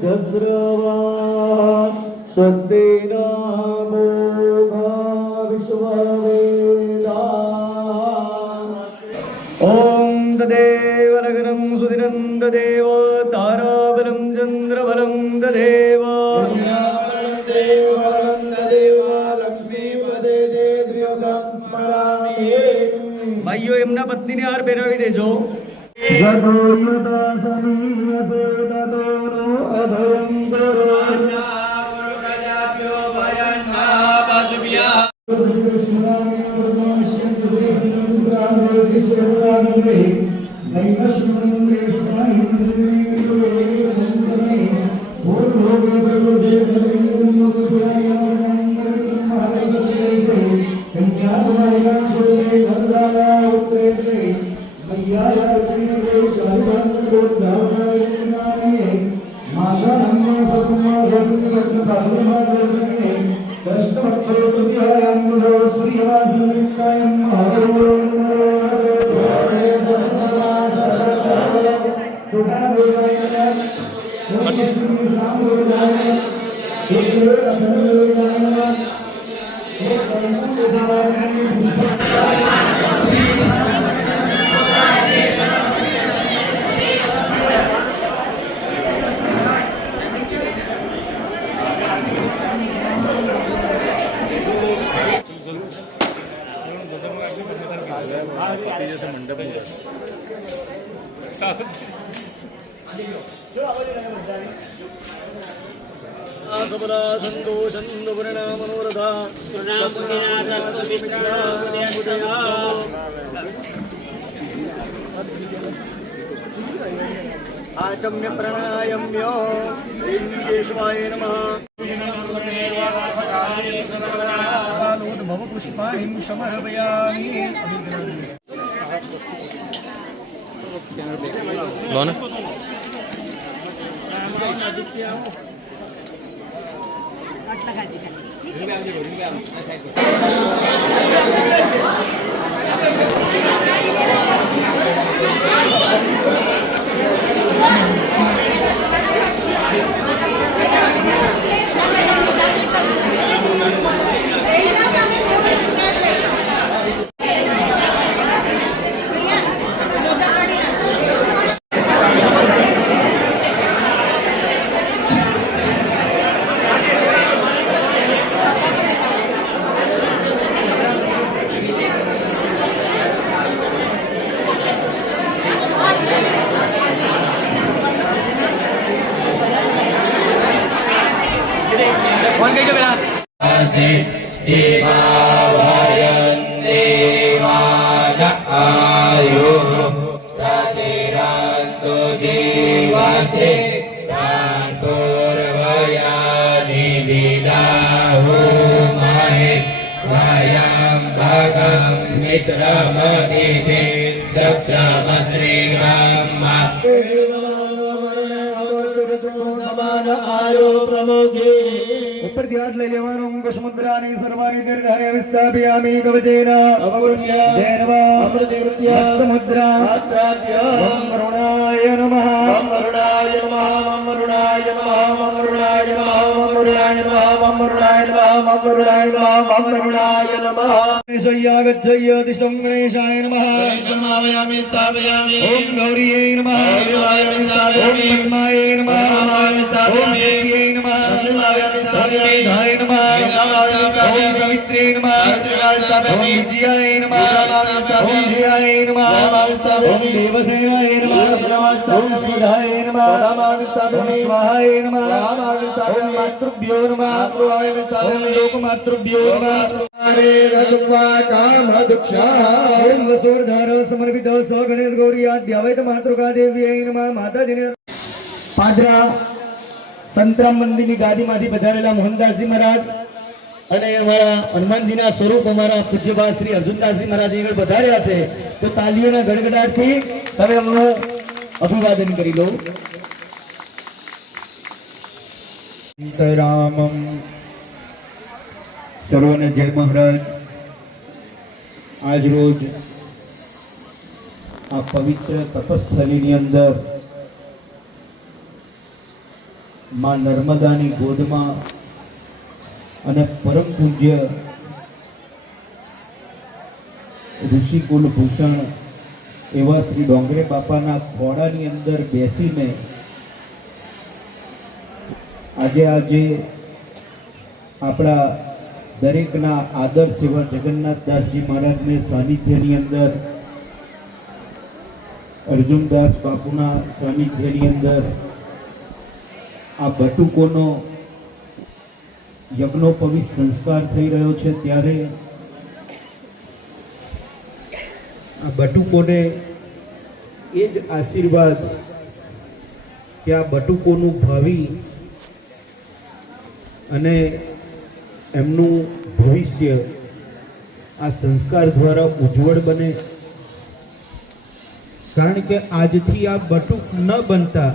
दस्रवा स्वस्ति नामो विश्ववेदाः। ओम तदेव नगरं सुदिनं तदेव ताराबलं चन्द्रबलं तदेव भाइयों एमना पत्नी ने हार पहरावी देजो। सबला संतोषं परिणामनोरथा आचम्य प्राणायाम्य केशवाय नमः। कालोद्भव पुष्पाणिं समर्पयामि। ऊपर ध्यान ले लेवानो कुसुमुद्रानि सर्वाणि निर्धार्य विस्थापयामि कवचेन अवगुण्य देनवा अमृतकृत्य समुद्रा आचार्य ओम वरुणाय नमः ओम वरुणाय नमः ओम वरुणाय नमः ओम वरुणाय नमः ओम वरुणाय नमः ओम वरुणाय नमः ओम वरुणाय नमः ओम वरुणाय नमः गणेशय्या गच्छय्य दिष्टं गणेशाय नमः समावयामि स्थापयामि ओम गौरीये नमः गौरीयाय स्थापयामि ओम पद्माय नमः ओम स्थापयामि नमः सत्यनारायण स्थापयामि नमः ओम सवित्रे नमः ओम विजयाय नमः ओम धियाय नमः ओम देवसेनाय नमः ओम सुधाय नमः ओम स्वाहाय नमः ओम मातृभ्यो नमः ओम लोकमातृभ्यो नमः हरे रघुवा कामदुक्षा ओम वसुर्धर समर्पित स गणेश गौरी आद्यावैत मातृका देव्यै नमः माताजीने पादरा संतराम मंदिर ની ગાદીમાંથી પધારેલા મોહનદાસજી મહારાજ અને અમારા હનુમાનજીના સ્વરૂપ અમારા પૂજ્યબા શ્રી અર્જુનદાસજી મહારાજ આગળ પધાર્યા છે તો તાલીઓના ગડગડાટથી તમે અમનું અભિવાદન કરી લો। सीतारामम सर्वने जय महाराज। आज रोज आ पवित्र तपस्थली अंदर માં નર્મદાની ગોદમાં અને પરમ પૂજ્ય ઋષિ કુલભૂષણ એવા શ્રી ડોંગરે બાપાના ખોળાની અંદર બેસીને આજે આપણા દરેકના આદર્શ એવા જગન્નાથદાસજી મહારાજને સાનિધ્યની અંદર, અર્જુનદાસ બાપુના સાનિધ્યની અંદર આ બટુકોનો યજ્ઞોપવિત સંસ્કાર થઈ રહ્યો છે, ત્યારે આ બટુકોને એ જ આશીર્વાદ કે આ બટુકોનું ભાવિ અને એમનું ભવિષ્ય આ સંસ્કાર દ્વારા ઉજ્જવળ બને. કારણ કે આજથી આ બટુક ન બનતા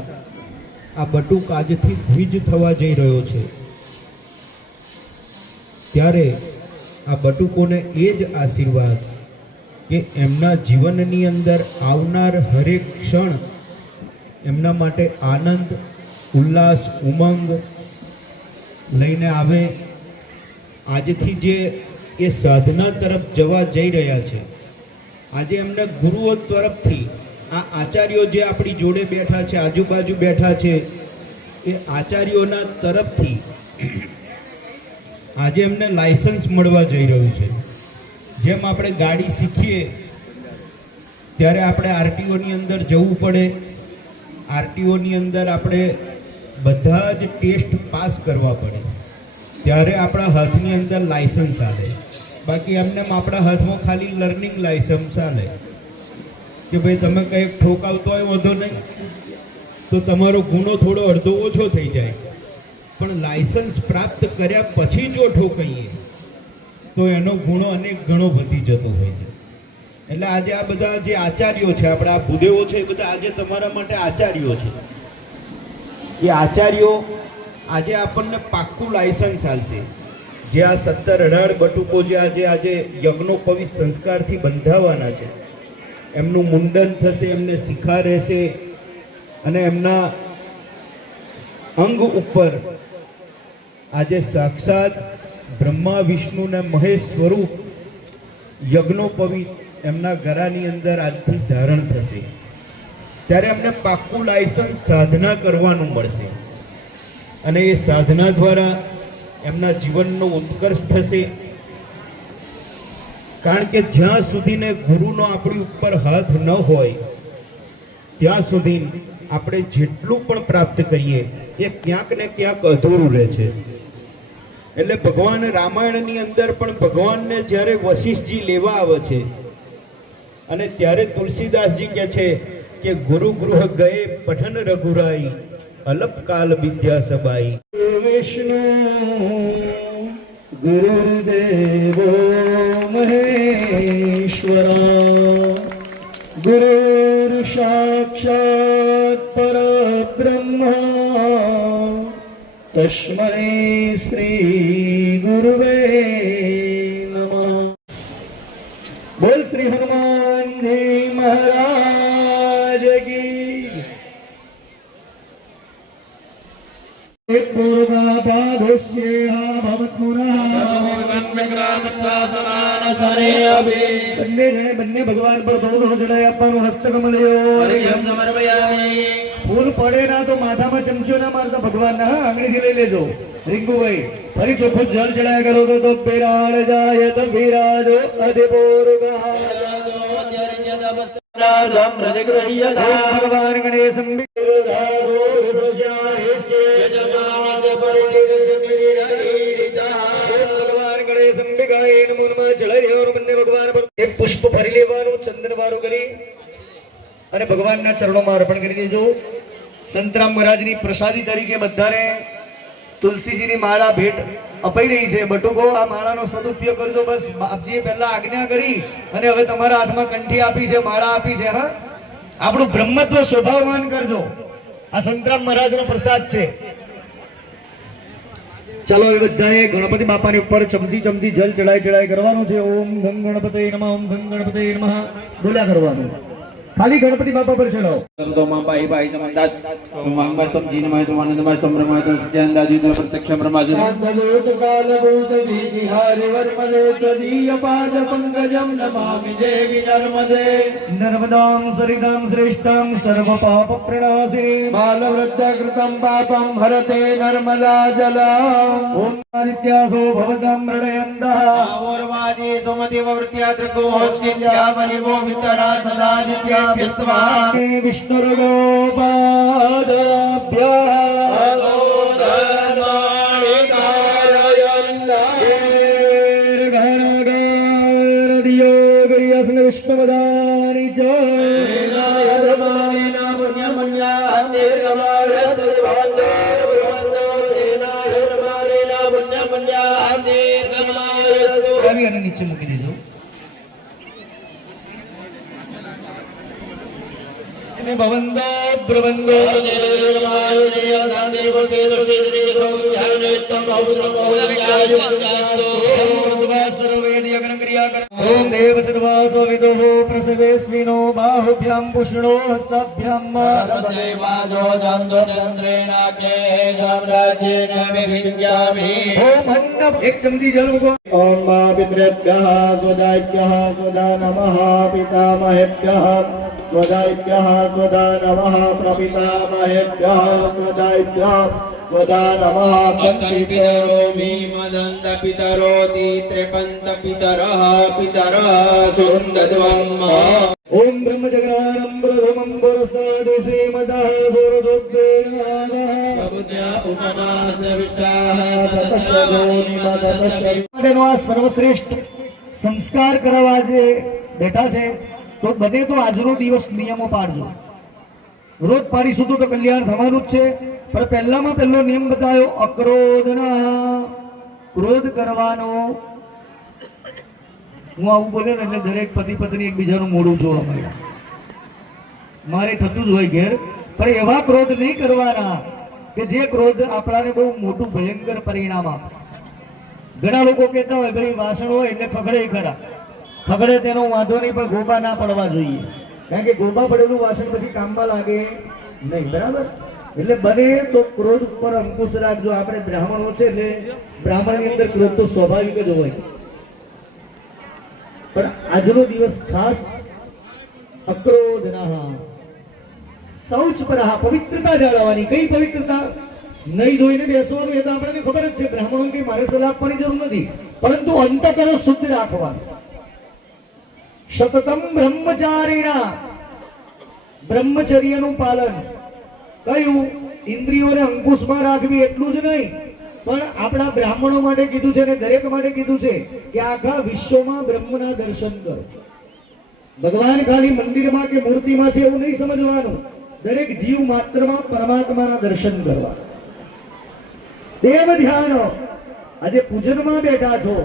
આ બટુક આજથી દ્વિજ થવા જઈ રહ્યો છે. ત્યારે આ બટુકોને એ જ આશીર્વાદ કે એમના જીવનની અંદર આવનાર હરેક ક્ષણ એમના માટે આનંદ, ઉલ્લાસ, ઉમંગ લઈને આવે. આજથી જે એ સાધના તરફ જવા જઈ રહ્યા છે, આજે એમને ગુરુઓ તરફથી આ આચાર્યો જે આપણી જોડે બેઠા છે, આજુબાજુ બેઠા છે, એ આચાર્યોના તરફથી આજે એમને લાયસન્સ મળવા જઈ રહ્યું છે. જેમ આપણે ગાડી શીખીએ ત્યારે આપણે આરટીઓની અંદર જવું પડે, આરટીઓની અંદર આપણે બધા જ ટેસ્ટ પાસ કરવા પડે, ત્યારે આપણા હાથની અંદર લાયસન્સ આવે. બાકી એમને આપણા હાથમાં ખાલી લર્નિંગ લાયસન્સ આવે કે ભાઈ તમે કંઈક ઠોકાવતો હોય વાંધો નહીં, તો તમારો ગુનો થોડો અડધો ઓછો થઈ જાય. પણ લાયસન્સ પ્રાપ્ત કર્યા પછી જો ઠોકાઈએ તો એનો ગુણો અનેક ગણો વધી જતો હોય છે. એટલે આજે આ બધા જે આચાર્યો છે, આપણા આ ભૂદેવો છે, એ બધા આજે તમારા માટે આચાર્યો છે. એ આચાર્યો આજે આપણને પાક્કું લાયસન્સ આપશે. જે આ 17-18 બટુકો જે આજે યજ્ઞોપવિત સંસ્કારથી બંધાવાના છે, એમનું મુંડન થશે, એમને શિખા રહેશે અને એમના અંગ ઉપર આજે સાક્ષાત બ્રહ્મા, વિષ્ણુ ને મહેશ સ્વરૂપ યજ્ઞોપવિત એમના ગળાની અંદર આજથી ધારણ થશે. ત્યારે એમને પાક્કું લાયસન્સ સાધના કરવાનું મળશે અને એ સાધના દ્વારા એમના જીવનનો ઉત્કર્ષ થશે. કારણ કે જ્યાં સુધીને ગુરુનો આપણી ઉપર હાથ ન હોય ત્યાં સુધી આપણે જેટલું પણ પ્રાપ્ત કરીએ એ ક્યાંક ને ક્યાંક અધૂરું રહે છે. એટલે ભગવાન રામાયણની અંદર પણ ભગવાનને જ્યારે વશિષ્ઠજી લેવા આવે છે અને ત્યારે તુલસીદાસજી કહે છે કે ગુરુ ગૃહ ગયે પઠન રઘુરાઈ, અલ્પકાલ વિદ્યા સબાઈ. વિષ્ણુ ગુરુદેવો મહેશ્વરા, ગુરુર સાક્ષાત પરબ્રહ્મા, તસ્મૈ શ્રી ગુરુવે નમઃ. બોલ શ્રી હનુમાનજી મહારાજ કી જય. બંને ભગવાન પર થોડું ચડાઈ આપવાનું, હસ્તકમલ ફૂલ પડે ના તો માથામાં ચમચો ના મારતા ભગવાન ના આંગળીથી લઈ લેજો. રીંગુભાઈ ફરી ચોખ્ખું જળ ચડાયા કરો તો પેરાળ જાય તો વિરાજો ભગવાન ગણેશ પુષ્પ ભરી લેવાનું, ચંદન વાળું કરી અને ભગવાનના ચરણોમાં અર્પણ કરી દેજો. સંતરામ મહારાજની પ્રસાદી તરીકે બધાને તુલસીજીની માળા ભેટ અપાઈ રહી છે. બટુકો આ માળાનો સદુપયોગ કરજો. બસ બાપજીએ પહેલા આજ્ઞા કરી અને હવે તમારા હાથમાં કંઠી આપી છે, માળા આપી છે. હા, આપણું બ્રહ્મત્વ સ્વભાવમાન કરજો. આ સંતરામ મહારાજનો પ્રસાદ છે. ચાલો એ બધાએ ગણપતિ બાપાની ઉપર ચમચી ચમચી જલ ચડાઈ કરવાનું છે. ઓમ ગંગ ગણપતે નમઃ, ઓમ ગંગ ગણપતે નમઃ બોલ્યા કરવાનું. ખાલી ગણપતિ બાપા પર ચડો. तो मां पाई पाई समंदात तो मंगमस्तम जीनमय तो आनंदमस्तम ब्रह्मय तो सच्चिदानंदादि तो प्रत्यक्ष ब्रह्माजि कांतलोट कालभूत विहारि वर्मदे त्वदीय पाद पंकजं नमामि देवी नर्मदे नर्मदां सरितां श्रेष्ठां सर्व पाप प्रणाशिनी बालवृद्ध कृतं पापं हरते नर्मदा जला ओम आदित्यासो भवतां मृडयन्तः ओर्वादि सुमति वृत्त्या त्रिगोश्चित्या परिवो वितरा सदादित्यभ्यस्त्वा विष्णुर्गोपादाभ्यः दीर्घनगारदियो गिर्यस्न विष्णुवदानि च આવી અને નીચે મૂકી દીધું. ભવંતો પ્રબંધો ઓમ દેવ સર્વાસો વિદો પ્રસવેસ્મિનો બાહુભ્યામ પુષ્ણો હસ્તાભ્યામ ઓમ અન્ન એક ચમચી જળ મૂકો. ओम मा पितृभ्यः स्वदाभ्यः स्वदा नमः पितामहेभ्यः स्वदाभ्यः स्वदा नमः प्रपितामहेभ्यः स्वदाभ्यः स्वदा नमः पितरोमि मदन्त पितरोति त्रिपन्त पितरः पितरः सुन्दध्वम् ओम ब्रह्म जगनानं प्रथमं पुरस्तादि श्रीमतः सूरजोग्रेणाः प्रबुद्ध्या उपमास विष्टाः માટેનો આ સર્વશ્રેષ્ઠ સંસ્કાર કરાવવા જે બેઠા છે તો બને તો આજનો દિવસ નિયમો પાડજો. રોજ પાડીશું તો કલ્યાણ થવાનું જ છે. પણ પહેલામાં પહેલો નિયમ બતાવ્યો અક્રોધના, ક્રોધ કરવાનો. હું આવું બોલ્યો ને એટલે દરેક પતિ પત્ની એકબીજાનું મોઢું જોવા મળ્યા. મારે થતું જ હોય ઘેર, પણ એવા ક્રોધ નહીં કરવાના કે જે ક્રોધ આપણાને બહુ મોટું ભયંકર પરિણામ આપે. ઘણા લોકો કહેતા હોય ભાઈ વાસણ હોય એટલે ખખડે ખરા, ખખડે તેનો વાંધો નહીં, પણ ગોબા ના પડવા જોઈએ. કારણ કે ગોબા પડેલું વાસણ પછી કામમાં લાગે નહીં. બરાબર? એટલે બને તો ક્રોધ ઉપર અંકુશ રાખજો. આપણે બ્રાહ્મણો છે એટલે બ્રાહ્મણની અંદર ક્રોધ તો સ્વાભાવિક જ હોય. પણ આજનો દિવસ ખાસ અક્રોધના શૌચ પર પવિત્રતા જાળવવાની. કઈ પવિત્રતા? નહીં ધોઈને બેસવાનું એ તો આપણને ખબર જ છે. બ્રાહ્મણોને કઈ મારે સલાહ આપવાની જરૂર નથી, પરંતુ અંતઃકરણ શુદ્ધ રાખવાનું. સતતમ બ્રહ્મચારીણા, બ્રહ્મચર્યનું પાલન. કયું? ઇન્દ્રિયોને અંકુશમાં રાખવી એટલું જ નહીં, પણ આપણા બ્રાહ્મણો માટે કીધું છે અને દરેક માટે કીધું છે કે આખા વિશ્વમાં બ્રહ્મના દર્શન કરો. ભગવાન ખાલી મંદિરમાં કે મૂર્તિમાં છે એવું નહીં સમજવાનું. દરેક જીવ માત્રમાં પરમાત્માના દર્શન કરવા. દેવ ધ્યાન. આજે પૂજનમાં બેઠા છો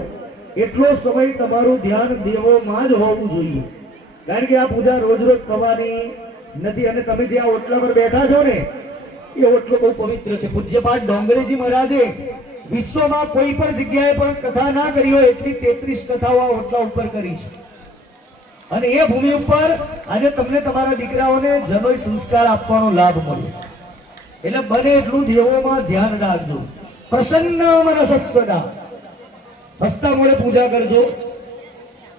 એટલો સમય તમારું ધ્યાન દેવોમાં જ હોવું જોઈએ. કારણ કે આ પૂજા રોજ રોજ થવાની નથી. અને તમે જે આ ઓટલા પર બેઠા છો ને એ ઓટલો બહુ પવિત્ર છે. પૂજ્યપાદ ડોંગરેજી મહારાજે વિશ્વમાં કોઈ પણ જગ્યાએ પણ કથા ના કરી હોય એટલી 33 કથાઓ આ ઓટલા ઉપર કરી છે. અને એ ભૂમિ ઉપર આજે તમને તમારા દીકરાઓને જનોઈ સંસ્કાર આપવાનો લાભ મળ્યો. એટલે બને એટલું દેવોમાં ધ્યાન રાખજો. પ્રસન્ન મનસ સદા. હસતા મોડે પૂજા કરજો.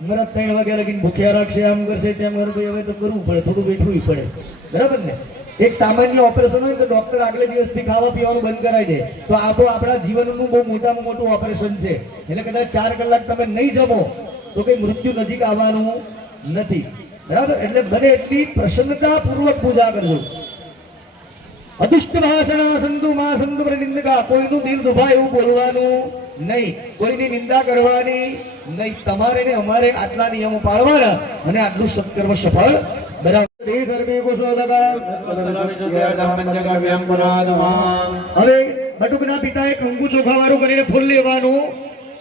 મરદ 3 વાગ્યા લગીને ભૂખ્યા રાખશે, આમ કરશે, તેમ કરશે. હવે તો કરવું પડે, થોડું બેઠવું પડે. બરાબર ને? એક સામાન્ય ઓપરેશન હોય તો ડોક્ટર આગલે દિવસથી ખાવા પીવાનું બંધ કરાવી દે. તો આ તો આપણા જીવનનું બહુ મોટામાં મોટું ઓપરેશન છે. એટલે કદાચ 4 કલાક તમે નહીં જમો તો કઈ મૃત્યુ નજીક આવવાનું નથી. બરાબર? એટલે બને એટલી પ્રસન્નતા પૂર્વક પૂજા કરજો. અદુષ્ટ ભાષણ સંતુ મા સંતુ નિંદકા. કોઈનું દિલ દુભાય એવું બોલવાનું નહીં, કોઈની નિંદા કરવાની નહીં. તમારે ને અમારે આટલા નિયમો પાળવાના અને આટલું સત્કર્મ સફળ બરાબર. સર્વે કુશોદકા. હવે બટુકના પિતાએ કંકુ ચોખા વાળું કરીને ફૂલ લેવાનું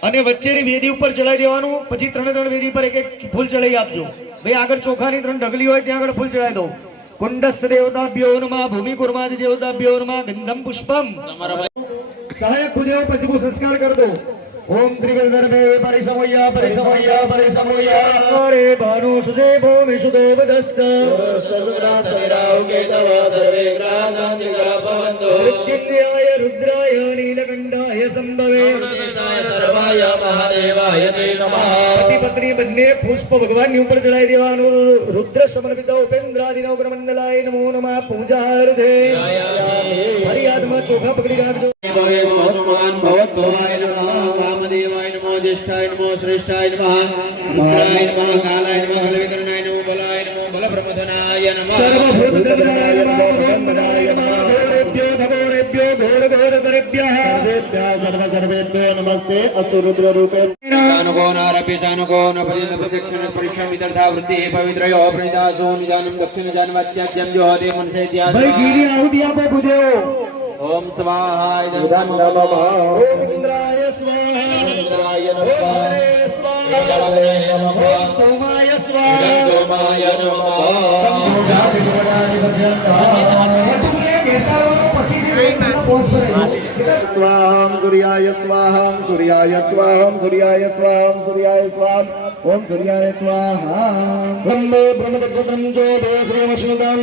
અને વચ્ચેની વેદી ઉપર ચડાવી દેવાનું. પછી 3 વેદી પર એક ફૂલ ચડાવી આપજો. ભાઈ આગળ ચોખાની 3 ઢગલી હોય ત્યાં આગળ ફૂલ ચડાવી દો. કુંડસ્થ દેવતાભ્યો નમઃ, ભૂમિ કુર્માદિ દેવતાભ્યો નમઃ, ગંધમ પુષ્પમ. સહાયક પૂજાઓ પછી સંસ્કાર કર દો. ओम त्रिगर्भे परिसमय्या परिसमय्या परिसमय्या रे भानु सुजे भूमि सुदेवदस्स सगुणा सविराहुके तव सर्वे ग्रहानानि ग्रहभवन्तु मृत्युंजयाय रुद्राय नीलकण्ठाय संभवे देशाय सर्वाय महादेवाय ते नमः पति पत्नी બંને પુષ્પ ભગવાનની ઉપર ચડાવી દેવાનું રુદ્ર સમર્પિત ઉપેન્દ્રાદિનો ગ્રમંડલાય નમો નમઃ પૂજાર્થે ફરિયાદમાં ચોખા પકડી રાખજો ભવે ભગવાન ભવત ભવાય નમઃ વામદેવાય નમઃ જ્યેષ્ઠાય નમઃ શ્રેષ્ઠાય નમઃ રૂદ્રાય નમઃ કાલાય નમઃ હલવિકરણાય નમઃ બલાય નમઃ બલપ્રમથનાય નમઃ સર્વભૂતગણાય નમઃ બ્રહ્મણાય નમઃ ભગોરેભ્યો ભગોરેભ્યો ઘોરઘોરતરેભ્યઃ સર્વેભ્યઃ સર્વેભ્યો નમસ્તે અસ્તુ રુદ્ર રૂપે शानुको न पर्यंत प्रदक्षिण परिश्रम विदर्था वृद्धि पवित्रयो प्रणितासो निजानं दक्षिण जानवाच्याज्यं जो हदे मनसे इत्यादि ભાઈ ઘીની આહુતિ આપો ભૂદેવો ओम स्वाहाय નમઃ ઓમ ઇન્દ્રાય સ્વાહા इंद्राय ઓમ હરે સ્વાહા ઓમ સોમાય સ્વાહા सोमाय नमः स्वाहं सूर्याय स्वाहं सूर्याय स्वाहं सूर्याय स्वाहं सूर्याय स्वाहं ओम सूर्याय स्वाहा ब्रह्मे ब्रह्मदक्षत्रं ज्योते श्रीमश्नुतं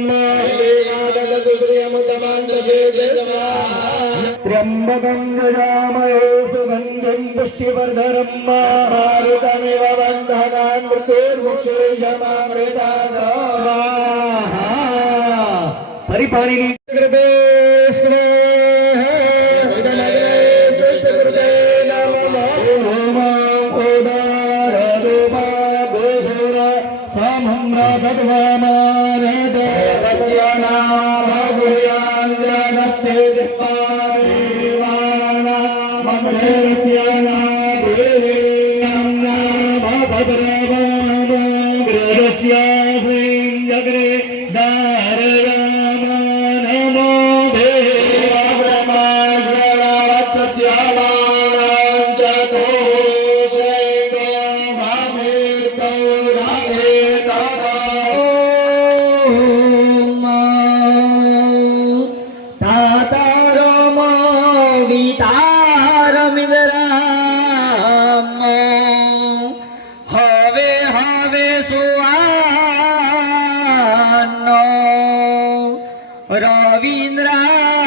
त्र्यम्बकं यजामहे सुगन्धिं पुष्टिवर्धनं मारुतमिव बन्धनान् मृत्युर्मुक्षीयमामृतात् स्वाहा परिपाणि कृते स्वाहा उदनग्रे सुकृते नमः ओम ओदारदुमा गोसुर समम्रा भगवामानते भगवाना भगुर्यांजनस्ते दिपाणिवाना ममरेस्याना गुरुर्नाम्ना भद्रवामा ग्रहस्या श्रीञ्जग्रे दारयामा नमो હવે હવે સુવાનો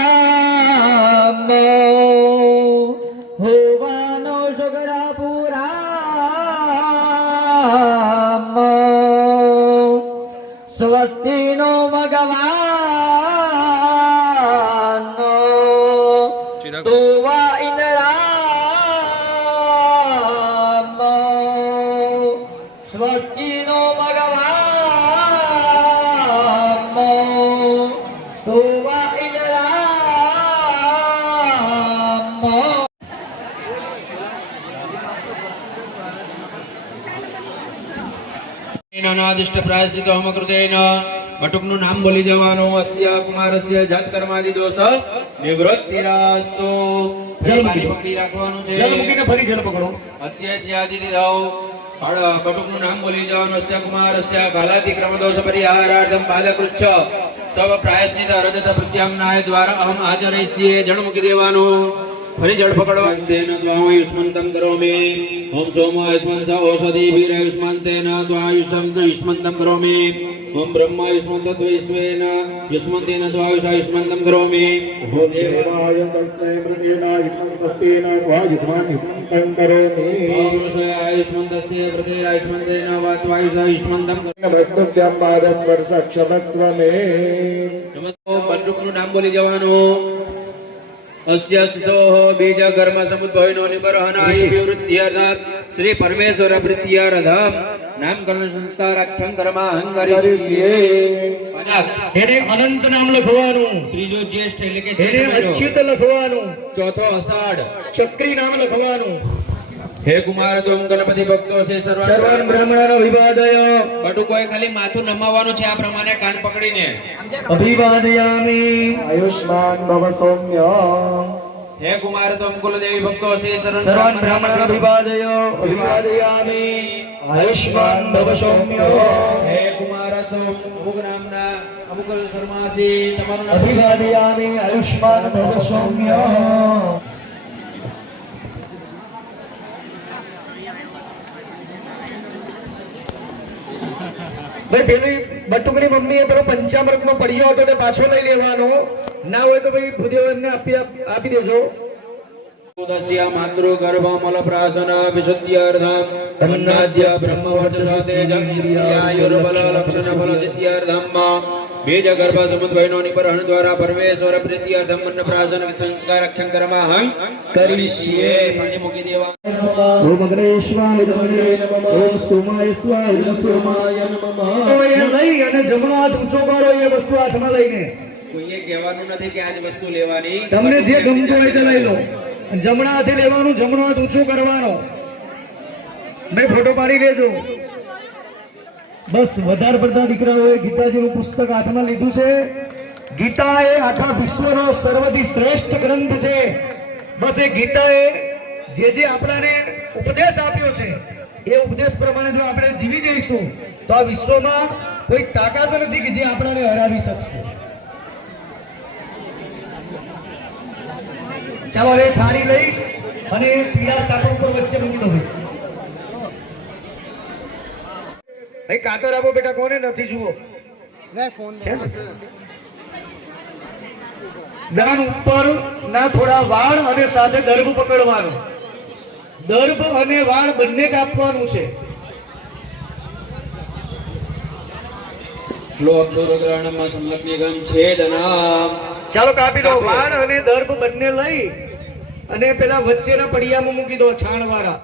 રવિન્દ્રામ હોવાનો સુગરાપુરામ સ્વસ્તિનો ભગવાન તુવા ઇન્દ્રામ સ્વસ્તિનો ભગવાન તુવા ઇન્દ્રામ નાનાદિષ્ટ પ્રાયશ્ચિત હોમ કૃતેન બટુકનું નામ બોલી જવાનું અસ્ય કુમારસ્ય જાત કર્માદિ દોષ નિવૃત્તિરાસ્તુ જલ પાણી પકડી રાખવાનું છે જલ મૂકીને ફરી જલ પકડો અત્યાદિ દાવ કટુકનું નામ બોલી જવાનું અસ્ય કુમારસ્ય કાલાદિ ક્રમ દોષ પરિહારાર્થમ પાદકૃચ્છ સવ પ્રાયશ્ચિત રજત પ્રત્યામ્નાય દ્વારા અહમ આચરયસ્યે જળ મૂકી દેવાનું ફરી જળ પકડવા તેન દ્વાયુષ્મંતમ કરોમિ ઓમ સોમો યુષ્મંત ઔષધિભિર યુષ્મંતેન દ્વાયુષ્મંતમ કરોમિ ઓમ બ્રહ્મ યુષ્મંત દ્વૈસ્વેન યુષ્મંતેન દ્વાયુષાયુષ્મંતમ કરોમિ ઓમ દેવાય તસ્मै મૃતેનાય યુક્તસ્તેન ત્વાયુષ્માન યુક્તં કરોમિ ઓમ ઋષયાયુષ્મંતસ્તે પ્રતેરાયુષ્મંતેન વા દ્વાયુષાયુષ્મંતમ નમસ્તુભ્યં પાદસ્પર્શ ક્ષમસ્વ મે નમસ્તો બટુકનું નામ બોલી જવાનું અસ્ય શિશોઃ બીજ કર્મ સમુદ્ભવિનો નિબરહનાય વિવૃત્ત્યર્થાત શ્રી પરમેશ્વર પ્રીત્યર્થમ નામકરણ સંસ્કારાખ્યં કર્માહંકરિષ્યે એને અનંત નામ લખવાનું ત્રીજો જ્યેષ્ઠ એટલે કે એને અચ્યુત લખવાનું ચોથો અષાઢ ચક્રી નામ લખવાનું હે કુમાર તુમ ગણપતિ ભક્તો છે સર્વાન બ્રાહ્મણનો વિવાદય બટુકોએ ખાલી માથું નમાવાનું છે આ પ્રમાણે કાન પકડીને અભિવાદયામિ આયુષ્માન ભવ સૌમ્ય હે કુમાર તુમ કુલદેવી ભક્તો છે સર્વાન બ્રાહ્મણનો વિવાદય અભિવાદયામિ આયુષ્માન ભવ સૌમ્ય હે કુમાર તુમ અમુક નામના અમુક શર્માસી તમારું નામ અભિવાદયામિ આયુષ્માન ભવ સૌમ્ય ભાઈ પેલી બટુકની મમ્મીએ પેલો પંચામૃતમાં પડ્યો હતો તે પાછો લઈ લેવાનો, ના હોય તો ભાઈ ભૂદેવ એમને આપી દેજો. ઉદસ્ય માતૃ ગર્ભમલ પ્રાસન વિશુદ્ધ્યર્ધમ તન્નાદ્ય બ્રહ્મવર્ચસ તેજગીર્યાયુર્બલ લક્ષણ ફલ સિદ્ધ્યર્ધમ બીજ ગર્ભ સમુદ્વયનો નિપરહણ દ્વારા પરમેશ્વર પ્રીત્યર્ધમ મન પ્રાસન સંસ્કાર અખ્યં કર્મહં કરીષ્યે. પાણી મૂકી દેવા. ઓમ અગ્નેશ્વાય નમઃ, ઓમ સોમાય સ્વાય, ઓમ સોમાય નમઃ. એ લઈ અને જમણો હાથ ઊંચો કરો, એ વસ્તુ હાથમાં લઈને. કોઈએ કહેવાનું નથી કે આજ વસ્તુ લેવાની, તમને જે ગમતું હોય તે લઈ લો. જમણા હાથે લેવાનું, જમણો હાથ ઊંચો કરવાનો. મેં ફોટો પાડી લેજો. બસ વધારે પડતા દીકરાઓએ ગીતાજીનું પુસ્તક હાથમાં લીધું છે. ગીતા એ આખા વિશ્વનો સર્વથી શ્રેષ્ઠ ગ્રંથ છે. બસ એ ગીતાએ જે આપણાને ઉપદેશ આપ્યો છે એ ઉપદેશ પ્રમાણે જો આપણે જીવી જઈશું તો આ વિશ્વમાં કોઈ તાકાત નથી કે જે આપણાને હરાવી શકશે. ચાલો હવે થાળી લઈ અને પીળા સ્થાપન ઉપર વચ્ચે મૂકી દો. ભાઈ કાતર આપો બેટા, કોને નથી જુઓ. દાન ઉપર ના થોડા વાળ અને સાથે દર્ભ પકડવાનું. દર્ભ અને વાળ બંને કાપવાનું છે. લોક્ષોરગ્રહણમાં સંલગ્નિગમ છેદના. ચાલો કાપી દો. વાળ અને દર્ભ બંને લઈ અને પેલા વચ્ચેના પડિયામાં મૂકી દો, છાણ વાળા.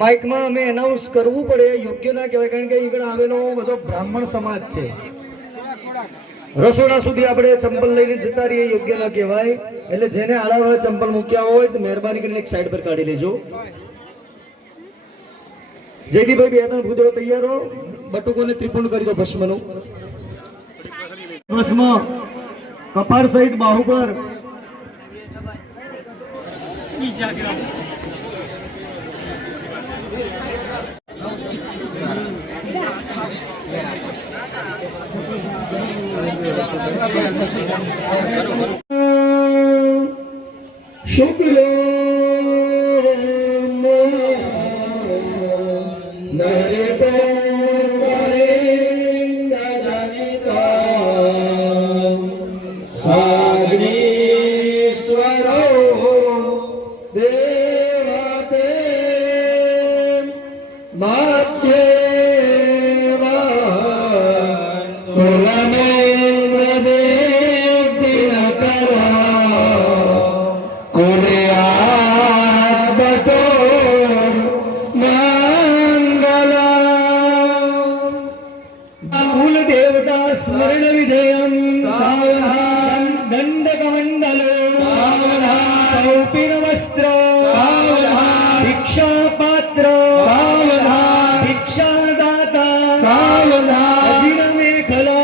માઇકમાં અમે એનાઉન્સ કરવું પડે, યોગ્ય ના કહેવાય, કારણ કે આગળ આવેલો બધો બ્રાહ્મણ સમાજ છે. રસોડા સુધી આપણે ચંપલ લઈને જતા રહીએ, યોગ્ય ના કહેવાય. એટલે જેને આડાવાળા ચંપલ મૂક્યા હોય તો મહેરબાની કરીને એક સાઈડ પર કાઢી લેજો. જયદીપભાઈ બે ત્રણ ભૂદેવો તૈયાર હો. બટુકોને ત્રિપુંડ કરી દો ભસ્મનું. ભસ્મ કપાળ સહિત બાહુ પર. શુક્લો स्मरण विधेयं दंडकमंडल कौपीन वस्त्र भिक्षा पात्र भिक्षादाता अजीर्ण मेखला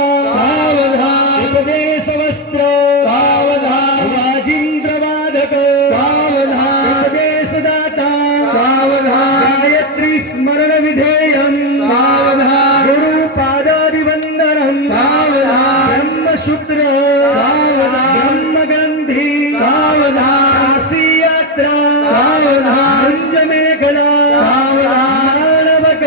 उपदेश वस्त्र वाजिन्द्र वादक उपदेशदाता गायत्री स्मरण विधेयं गुरुपादाभिवंदनं ब्रह्मसूत्र ब्रह्मग्रंथि काशी यात्रा पंचमेखला मानवक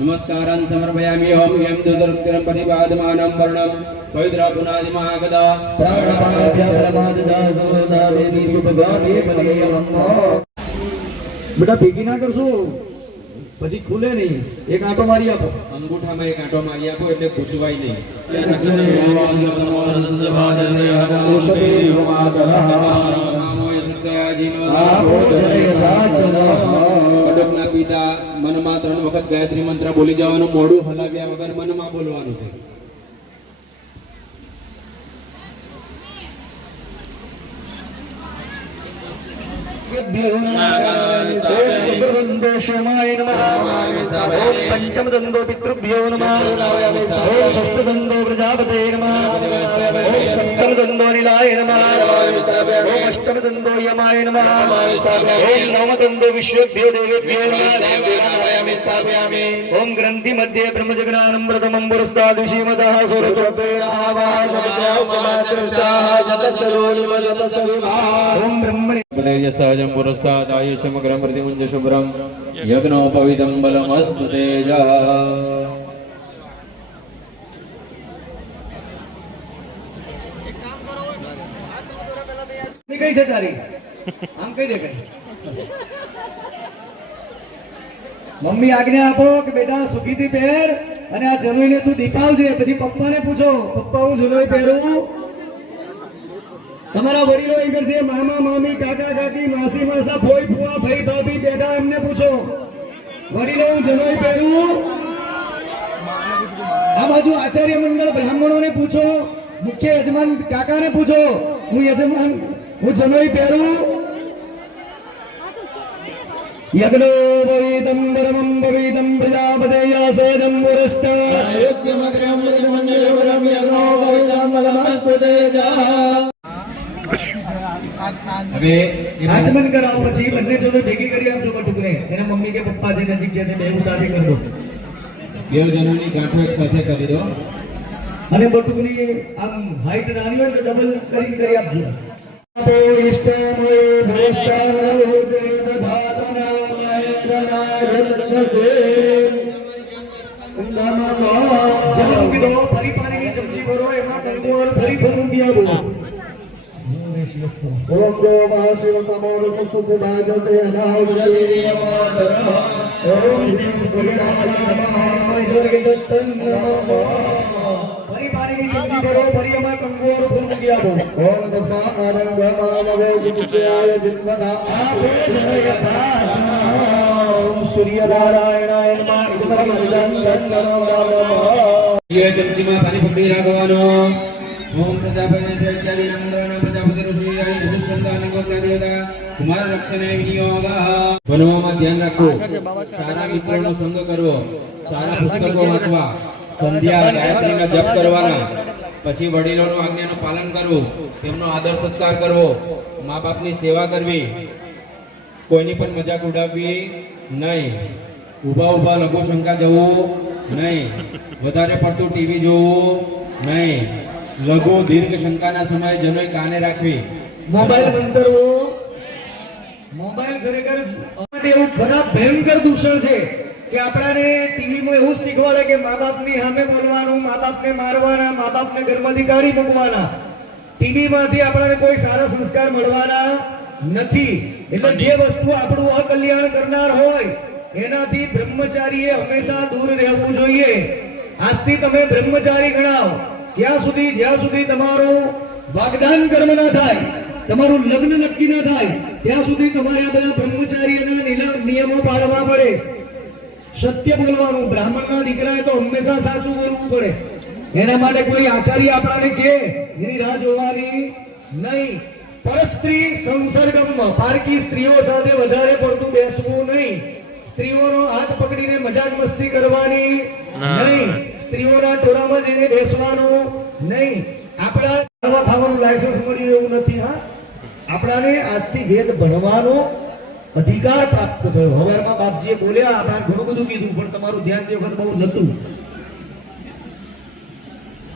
नमस्कारान् समर्पयामि। ओम यं दुर्दुर्गरं परिपादमानं वर्णं पवित्र पुनादिमागदा बेटा ભેગી ના કરશો પછી ખુલે નહીં. એક આંટો મારી આપો. અંગૂઠામાં એક આંટો મારી આપો એટલે ઘૂસવાય નહીં. કડકના પિતા મનમાં 3 વખત ગાયત્રી મંત્ર બોલી જવાનું, મોઢું હલાવ્યા વગર મનમાં બોલવાનું છે. ऋषिभ्यो नमः ओम चतुर्दंतो सोमाय नमः ओम पंचमदंतो पितृभ्यो नमः ओम षष्ठदंतो प्रजापते नमः ओम सप्तमदंतो निलाय नमः ओम अष्टमदंतो यमाय नमः ओम नवमदंतो विश्वेभ्यो देवेभ्यो नमः ओम ग्रंथि मध्ये ब्रह्मजगनानं प्रथमं पुरस्ताद् श्रीमतः स्वरूपे ओम ब्रह्मणि सहजं पुरस्तात् आयुष्यमग्रं प्रतिमुञ्च शुभ्रं यज्ञोपवीतं बलमस्तु तेजः કઈ છે તારી આમ કઈ દે કઈ મમ્મી આજ્ઞા આપો કે બેટા સુખીથી પહેર અને આ જનોઈને તું દીપાવજે પછી પપ્પાને પૂછો પપ્પા હું જનોઈ પહેરું તમારા વડીલો એ કરશે મામા મામી કાકા કાકી માસી માસા ફોઈ ફુવા ભાઈ ભાભી બેટા એમને પૂછો વડીલો હું જનોઈ પહેરું આ બાજુ આચાર્ય મંડળ બ્રાહ્મણોને પૂછો મુખ્ય યજમાન કાકાને પૂછો હું જનોઈ પહેરું યજ્ઞોપવીતં પરમં પવિત્રં પ્રજાપતયા સેદં પુરસ્તાદ આયુષ્યમગ્રં પ્રતિમુञ्च શુભ્રં યજ્ઞોપવીતં બલમસ્તુ તેજઃ હવે આચમન કરાવો પછી બંને જણો ભેગી કરી આપજો બટુકને એના મમ્મી કે પપ્પા જે નજીક છે તે બેઉ સાથે કરી દો બેવ જણોની ગાંઠો એક સાથે કરી દો અને બટુકની આમ હાઈટ નાની હોય તો ડબલ કરી આપજો ઇષ્ટમય ભેષ્ટાનો દેદધાતના મહેદનાય ચક્ષસે જન્મ કીધો ફરી પાણીની ચમચી ભરો એમાં કંકુવાળું ફરી ભરું ગયા બોલો ओम देवा शिव समोर सुख बाजते अनावश्यलीय मातरः ओम श्री सूर्याय नमः ईश्वरगितत्तं नमः परि पानी की चमची भरो परि अमर कंगोर फूल किया दो ओम दशा आनंद मानवे जित्याय जिन्मना आपे जय पाचना ओम सूर्य नारायणाय नमः इदमर् मन्दान्तं नमः ये चमची में पानी पकड़ी રાખવાનો ओम प्रजापति इत्यादि नमः प्रजापति ऋषि ऋषिसंतानि गोत्रा देवता कुमार रक्षणे विनियोगः बनવામાં ધ્યાન રાખો સારા મિત્રોનો સંગ કરવો સારા પુસ્તકો વાંચવા સંધ્યા ગાયત્રીના જપ કરવાના પછી વડીલોનો આજ્ઞાનું પાલન કરવું તેમનો આદર સત્કાર કરવો મા બાપની સેવા કરવી કોઈની પણ મજાક ઉડાવવી નહીં ઊભા ઊભા લઘુ શંકા જવું નહીં વધારે પડતું ટીવી જોવું નહીં લઘુ દીર્ઘ શંકાના સમયે જનોઈ કાને રાખવી મોબાઈલ બંધ કરવો મોબાઈલ ખરેખર માટે એવું ખરાબ ભયંકર દૂષણ છે કે આપણાને ટીવીમાં એવું શીખવાડે કે મા બાપની સામે બોલવાનું મા બાપને મારવાના મા બાપને ઘરમાંથી કાઢી મૂકવાના ટીવીમાંથી આપણાને કોઈ સારા સંસ્કાર મળવાના નથી એટલે જે વસ્તુ આપણું અકલ્યાણ કરનાર હોય એનાથી બ્રહ્મચારીએ હંમેશા દૂર રહેવું જોઈએ આજથી તમે બ્રહ્મચારી ગણાવ ત્યાં સુધી જ્યાં સુધી તમારું વાગદાન કર્મ ના થાય તમારું લગ્ન નક્કી ના થાય ત્યાં સુધી તમારે આ બધા બ્રહ્મચારીના નિયમો પાળવા પડે સત્ય બોલવાનું બ્રાહ્મણના દીકરાએ તો હંમેશા સાચું બોલવું પડે એના માટે કોઈ આચાર્ય આપણાને કહે એની રાહ જોવાની નહીં પરસ્ત્રી સંસર્ગમાં પારકી સ્ત્રીઓ સાથે વધારે પડતું બેસવું નહીં સ્ત્રીઓનો હાથ પકડીને મજાક મસ્તી કરવાની નહીં સ્ત્રીઓના ટોળામાં જઈને બેસવાનું નહીં આપણા ખાવાનું લાયસન્સ મળ્યું એવું નથી હા આપણાને આજથી વેદ ભણવાનો અધિકાર પ્રાપ્ત થયો હવારમાં બાપજીએ બોલ્યા આપણે ઘણું બધું કીધું પણ તમારું ધ્યાન તે વખત બહુ નતું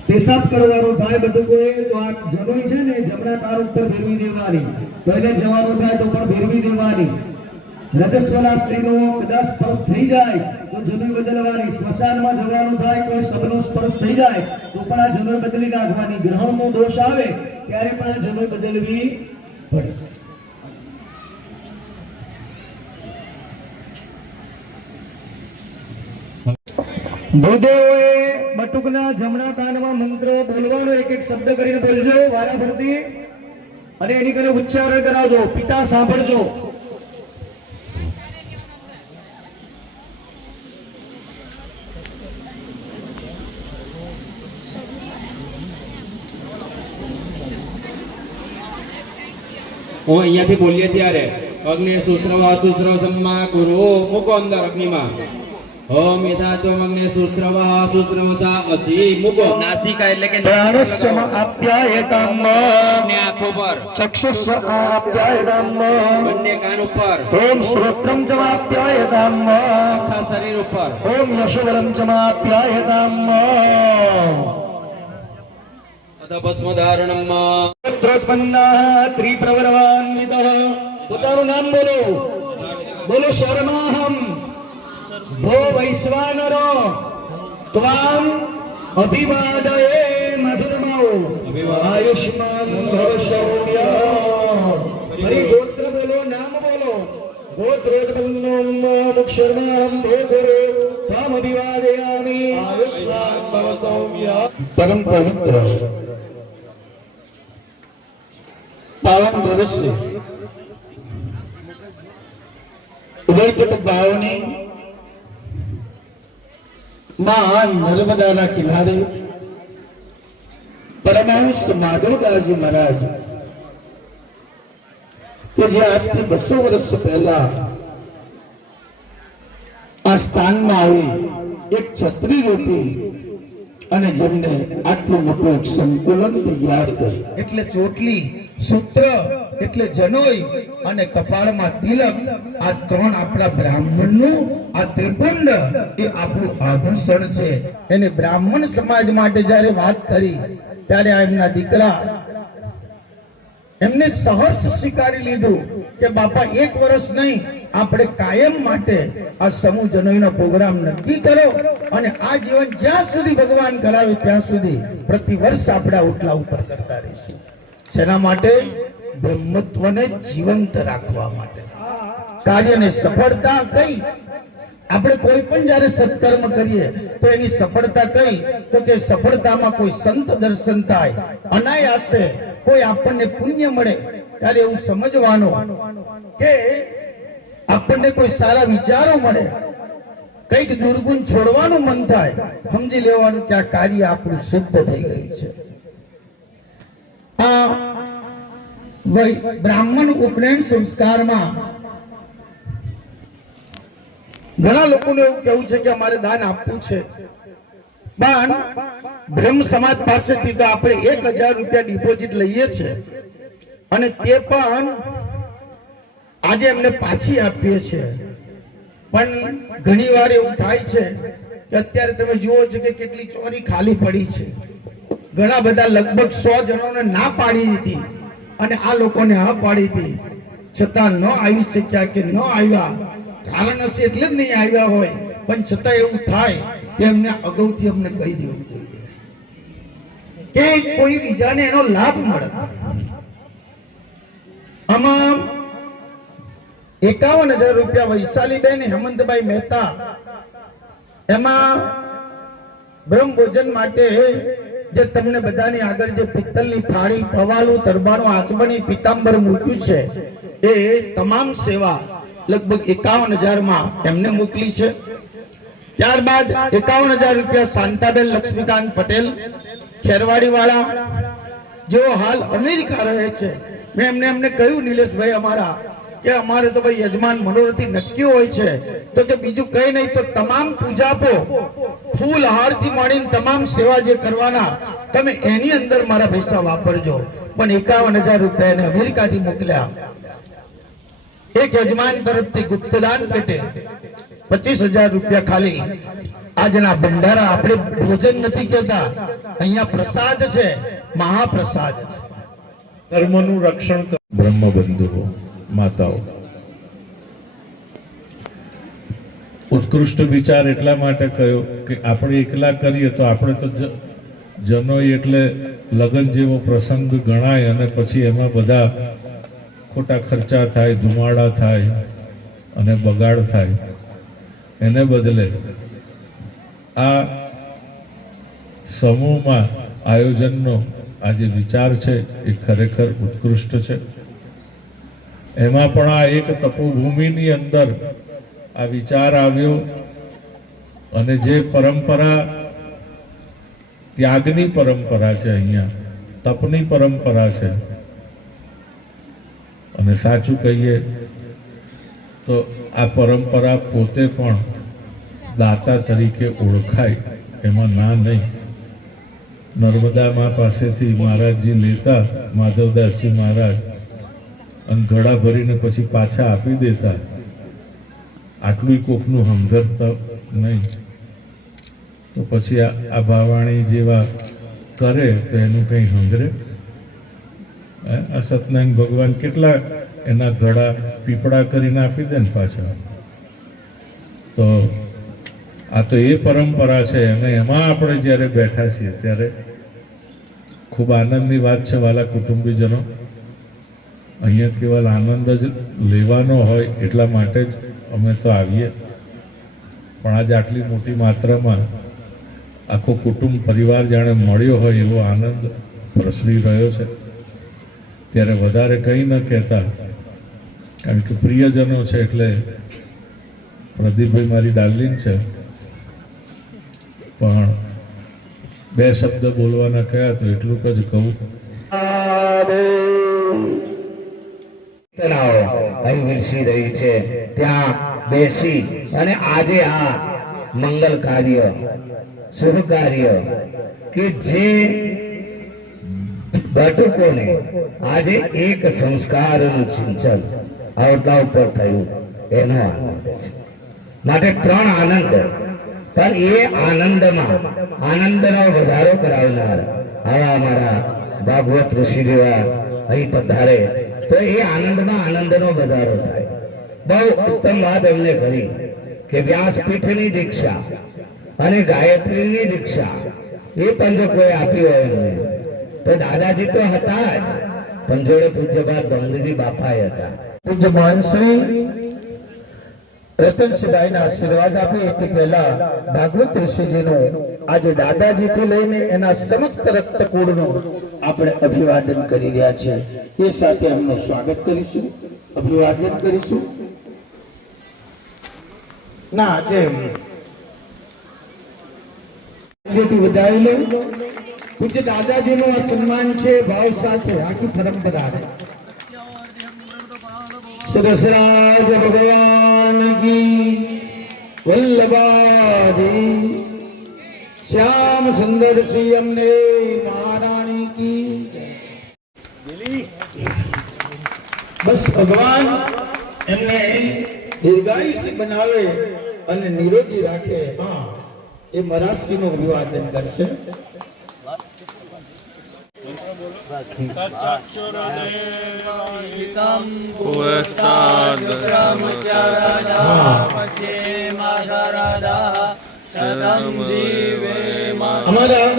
પેશાબ કરવાનો થાય બધું કોઈ તો આ જનોઈ છે ને જમણા તાર ઉપર ફેરવી દેવાની ટોયલેટ જવાનું થાય તો પણ ફેરવી દેવાની રજસ્વલા સ્ત્રીનો કદાચ સ્પર્શ થઈ જાય તો જનોઈ બદલવાની સ્મશાનમાં જવાનું થાય કોઈ શબ્દનો સ્પર્શ થઈ જાય તો પણ આ જનોઈ બદલી નાખવાની ગ્રહણનો દોષ આવે ત્યારે પણ આ જનોઈ બદલવી પડે ભૂદેવોએ બટુકના જમણા કાનમાં મંત્ર બોલવાનો એક એક શબ્દ કરીને બોલજો વારાફરતી અને એની કને ઉચ્ચારણ કરાવજો પિતા સાંભળજો હું અહીંયાથી બોલીએ ત્યારે અગ્નિ સુશ્રવ સુશ્રવ सम्मा कुरु મૂકો અંદર અગ્નિમાં ઓમ યથાત્વમ અગ્નિ સુશ્રવ સુશ્રવસા અસી મૂકો નાસિકા એટલે કે પ્રાણસ્યમ આપ્યાયતમ બંને આંખો પર ચક્ષુષ આપ્યાયતમ બંને કાન ઉપર ઓમ શ્રોત્રમ ચ આપ્યાયતમ આખા શરીર ઉપર ઓમ યશવરમ ચ આપ્યાયતમ તથા ભસ્મ ધારણમ પુત્રોત્પન્ના ત્રિપ્રવરવાન્વિતઃ પોતાનું નામ બોલો બોલો શર્માહમ ભો વૈશ્વાનરો ત્વામ અભિવાદયે મધુરમો આયુષ્માન ભવ શૌર્ય હરી ગોત્ર બોલો નામ બોલો ગોત્રોત્પન્નમ મુક્ષર્માહમ ભો ગુરુ ત્વામ અભિવાદયામિ આયુષ્માન ભવ શૌર્ય પરમ પવિત્ર પાવન દિવસે ઉદયપટ ભાવની માં નર્મદાના કિનારે પરમહંસ માધવદાસજી મહારાજ કે જે આજથી 200 વર્ષ પહેલા આ સ્થાનમાં આવી એક છત્રી રૂપી અને જેમને આટલું મોટું એક સંકુલન તૈયાર કર્યું એટલે ચોટલી સૂત્ર એટલે જનોઈ અને કપાળમાં તિલક આ ત્રણ આપણા બ્રાહ્મણનું આ ત્રિપુંડ એ આપણું આભૂષણ છે એને બ્રાહ્મણ સમાજ માટે જ્યારે વાત કરી ત્યારે આ એમના દીકરા એમને સહર્ષ સ્વીકારી લીધું કે બાપા એક વર્ષ નહીં આપણે કાયમ માટે આ સમૂહ જનોઈનો પ્રોગ્રામ નક્કી કરો અને આ જીવન જ્યાં સુધી ભગવાન કરાવે ત્યાં સુધી પ્રતિ વર્ષ આપણે ઉટલા ઉપર કરતા રહીશું શેના માટે બ્રહ્મત્વને જીવંત રાખવા માટે કાર્યને સફળતા કઈ આપણે કોઈ પણ જ્યારે સત્કર્મ કરીએ તો એની સફળતા કઈ તો કે સફળતામાં કોઈ સંત દર્શન થાય અનાયાસે કોઈ આપણને પુણ્ય મળે ત્યારે એવું સમજવાનું કે આપણને કોઈ સારા વિચારો મળે કઈક દુર્ગુણ છોડવાનું મન થાય સમજી લેવાનું કે આ કાર્ય આપણું સિદ્ધ થઈ ગયું છે આ બ્રાહ્મણ ઉપનયન સંસ્કારમાં ઘણા લોકોને એવું કહેવું છે કે અમારે દાન આપવું છે પણ બ્રહ્મ સમાજ પાસેથી તો આપણે 1000 રૂપિયા ડિપોઝિટ લઈએ છીએ અને તે પણ આજે એમને પાછી આપીએ છીએ પણ ઘણી વાર એવું થાય છે કે અત્યારે તમે જુઓ છો કે કેટલી ચોરી ખાલી પડી છે ઘણા બધા લગભગ 100 જણોને ના પાડી દીધી અને આ લોકોને હા પાડી હતી છતાં ન આવી શક્યા કે ન આવ્યા કારણ હશે એટલે જ નહીં આવ્યા હોય પણ છતાં એવું થાય કે એમને અગાઉથી અમને કહી દેવું જોઈએ કે કોઈ બીજાને એનો લાભ મળે આમાં 51,000 રૂપિયા વૈશાલીબેન હેમંતભાઈ મહેતા એમાં બ્રહ્મ ભોજન માટે જે તમને બધાની આગળ જે પિત્તલની થાળી પવાલું તરબાણું આચમણી પીતાંબર મૂક્યું છે એ તમામ સેવા લગભગ 51,000 માં એમને મોકલી છે ત્યારબાદ 51,000 રૂપિયા શાંતાબેન લક્ષ્મીકાંત પટેલ ખેરવાડી વાળા જેઓ હાલ અમેરિકા રહે છે મેં એમને કહ્યું નિલેશભાઈ અમારા કે અમારે તો ભાઈ યજમાન મનોરથી નક્કી હોય છે તો કે બીજું કઈ નહીં તો તમામ પૂજાપો ફૂલ હારથી માંડીને તમામ સેવા જે કરવાના તમે એની અંદર મારા પૈસા વાપરજો પણ 51,000 રૂપિયા એને અમેરિકાથી મોકલ્યા એક યજમાન તરફથી ગુપ્તદાન પેટે 25,000 રૂપિયા ખાલી આજના ભંડારા આપણે ભોજન નથી કહેતા અહીંયા પ્રસાદ છે મહાપ્રસાદ છે ધર્મનું રક્ષણ બ્રહ્મબંધુઓ માતાઓ ઉત્કૃષ્ટ વિચાર એટલા માટે કહ્યો કે આપણે એકલા કરીએ તો આપણે તો જનોઈ એટલે લગ્ન જેવો પ્રસંગ ગણાય અને પછી એમાં બધા ખોટા ખર્ચા થાય ધુમાડા થાય અને બગાડ થાય એને બદલે આ સમૂહમાં આયોજનનો આ જે વિચાર છે એ ખરેખર ઉત્કૃષ્ટ છે એમાં પણ આ એક તપોભૂમિની અંદર આ વિચાર આવ્યો અને જે પરંપરા ત્યાગની પરંપરા છે અહીંયા તપની પરંપરા છે અને સાચું કહીએ તો આ પરંપરા પોતે પણ દાતા તરીકે ઓળખાય એમાં ના નહીં. નર્મદામાં પાસેથી મહારાજજી લેતા, માધવદાસજી મહારાજ, અને ઘડા ભરીને પછી પાછા આપી દેતા. આટલું કોકનું હંગરતા નહીં. તો પછી આ ભાવાણી જેવા કરે તો એનું કંઈ હંગરે? આ સત્યનારાયણ ભગવાન કેટલા એના ઘડા પીપળા કરીને આપી દે ને પાછા. તો આ તો એ પરંપરા છે, અને એમાં આપણે જ્યારે બેઠા છીએ ત્યારે ખૂબ આનંદની વાત છે. વાલા કુટુંબીજનો, અહીંયા કેવલ આનંદ જ લેવાનો હોય એટલા માટે જ અમે તો આવીએ, પણ આજે આટલી મોટી માત્રામાં આખો કુટુંબ પરિવાર જાણે મળ્યો હોય એવો આનંદ પ્રસરી રહ્યો છે. ત્યારે વધારે કંઈ ન કહેતા, કારણ કે પ્રિયજનો છે એટલે પ્રદીપભાઈ મારી ડાર્લિંગ છે, પણ બે શબ્દ બોલવાના કયા તો એટલું જ કહું. અહીં વિરસી રહી છે ત્યાં બેસી અને આજે આ મંગલ કાર્ય, શુભ કાર્ય કે જે ઘટકોને આજે એક સંસ્કારનું સિંચન આવતા ઉપર થયું એનો આનંદ છે. માટે ત્રણ આનંદ, પણ એ આનંદમાં આનંદનો વધારો કરાવનાર આવા અમારા ભાગવત ઋષિ જેવા અહીં પધારે તો એ આનંદમાં આનંદનો વધારો થાય. બહુ ઉત્તમ વાત એમને કરી કે વ્યાસપીઠની દીક્ષા અને ગાયત્રીની દીક્ષા એ પંજકોએ આપી હોય એમને તો દાદાજી તો હતા જ, પણ જોડે પૂજ્યપાદ બંગલીજી બાપાએ હતા. પૂજ્ય મહાનશ્રી રતનસિંહભાઈના આશીર્વાદ આપે તે પહેલા ભાગવત ઋષિજીનું આજે દાદાજીથી લઈને એના સમસ્ત રક્તકુળનું આપણે અભિવાદન કરી રહ્યા છે. એ સાથે એમનું સ્વાગત કરીશું, અભિવાદન કરીશું. ના આજે વધાવી લો. પૂજ્ય દાદાજીનું આ સન્માન છે ભાવ સાથે આખી પરંપરા. સરસરાજ ભગવાન કી, વલ્લભાજી શ્યામ સુંદર શ્રી અમને મહારાણી કી. બસ ભગવાન એમને દીર્ઘાયુષ્ય બનાવે અને નિરોગી રાખે, હા એ મરાસીનું અભિવાદન કરશે. અમારા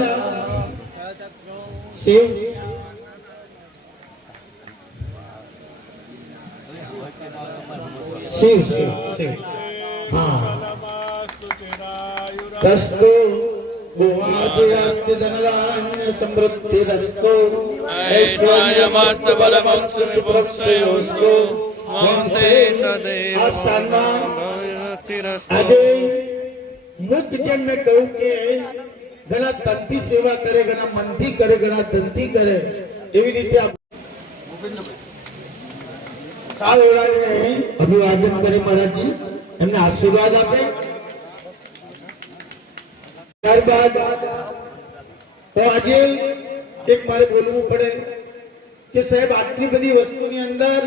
શિવ શિવ શિવ શિવ હા કસ્તો ભુવાદયાસ્તિ ધનધાન્ય સમૃદ્ધિરસ્તો ઐશ્વર્યમસ્ત બલમોક્ષ પ્રક્ષયોસ્તો વંશે સદૈવ. આ સ્થાનમાં આજે મુક્ત જેમ મેં કહ્યું કે ઘણા તનથી સેવા કરે, ઘણા મનથી કરે, ઘણા ધનથી કરે, એવી રીતે અભિવાદન કરે મહારાજજી, એમને આશીર્વાદ આપે. ત્યારબાદ તો આજે એક મારે બોલવું પડે કે સાહેબ આટલી બધી વસ્તુની અંદર